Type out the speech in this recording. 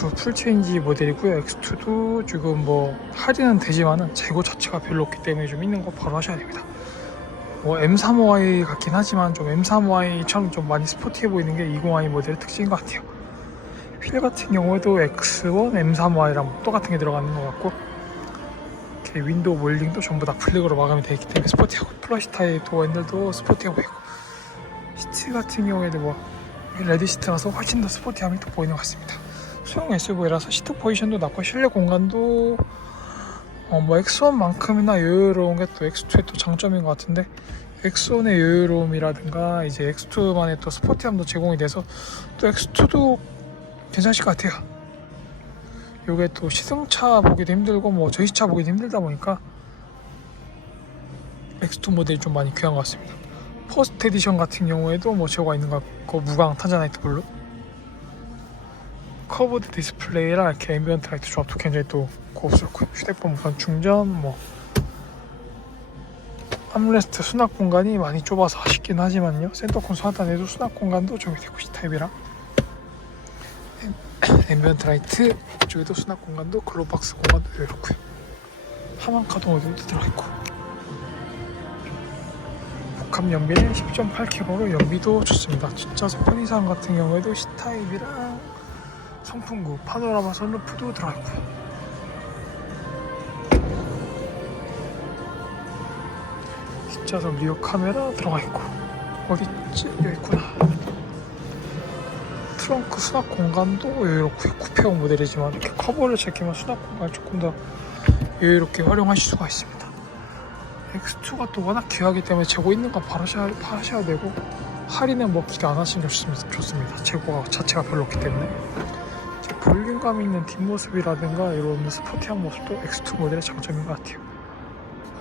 X2 풀체인지 모델이고요. X2도 지금 뭐 할인은 되지만은 재고 자체가 별로 없기 때문에 좀 있는 거 바로 하셔야 됩니다. 뭐 M35i 같긴 하지만 좀 M35i처럼 좀 많이 스포티해 보이는 게 20i 모델의 특징인 것 같아요. 휠 같은 경우에도 X1, M35i랑 똑같은 게 들어가는 것 같고 이렇게 윈도우 몰딩도 전부 다 플릭으로 마감이 되어 있기 때문에 스포티하고 플러시 타입 도어 핸들도 스포티해 보이고 시트 같은 경우에도 뭐 레드 시트라서 훨씬 더 스포티함이 더 보이는 것 같습니다. 소형 SUV라서 시트 포지션도 낮고 실내 공간도 어, 뭐 X1만큼이나 여유로운 게 또 X2의 또 장점인 것 같은데 X1의 여유로움이라든가 이제 X2만의 또 스포티함도 제공이 돼서 또 X2도 괜찮으실 것 같아요. 요게 또 시승차 보기도 힘들고 뭐 전시차 보기도 힘들다 보니까 X2 모델이 좀 많이 귀한 것 같습니다. 퍼스트 에디션 같은 경우에도 뭐 제고가 있는 것 같고 무광 탄자나이트 블루 커브드 디스플레이랑 이렇게 앰비언트 라이트 조합도 굉장히 또 고급스럽고요 휴대폰 무선 충전 뭐 암레스트 수납 공간이 많이 좁아서 아쉽긴 하지만요. 센터 콘솔 하단에도 수납 공간도 정해되고 C타입이랑. 앰비언트 라이트 이쪽에도 수납 공간도 글로박스 공간도 이렇고요. 하만 카드 모드도 들어있고. 복합 연비는 10.8kg로 연비도 좋습니다. 진짜 편의상 같은 경우에도 C타입이랑 선풍구, 파노라마 선루프도 들어있고요. 뒷좌석 리어 카메라 들어가 있고 어딨지? 여기 있구나. 트렁크 수납 공간도 여유롭고요. 쿠페형 모델이지만 이렇게 커버를 제끼면 수납 공간을 조금 더 여유롭게 활용하실 수가 있습니다. X2가 또 워낙 귀하기 때문에 재고 있는 거 바로 하셔야, 하셔야 되고 할인은 뭐 기대 안 하시는 게 좋습니다. 재고가 자체가 별로 없기 때문에 볼륨감 있는 뒷모습이라든가 이런 스포티한 모습도 X2 모델의 장점인 것 같아요.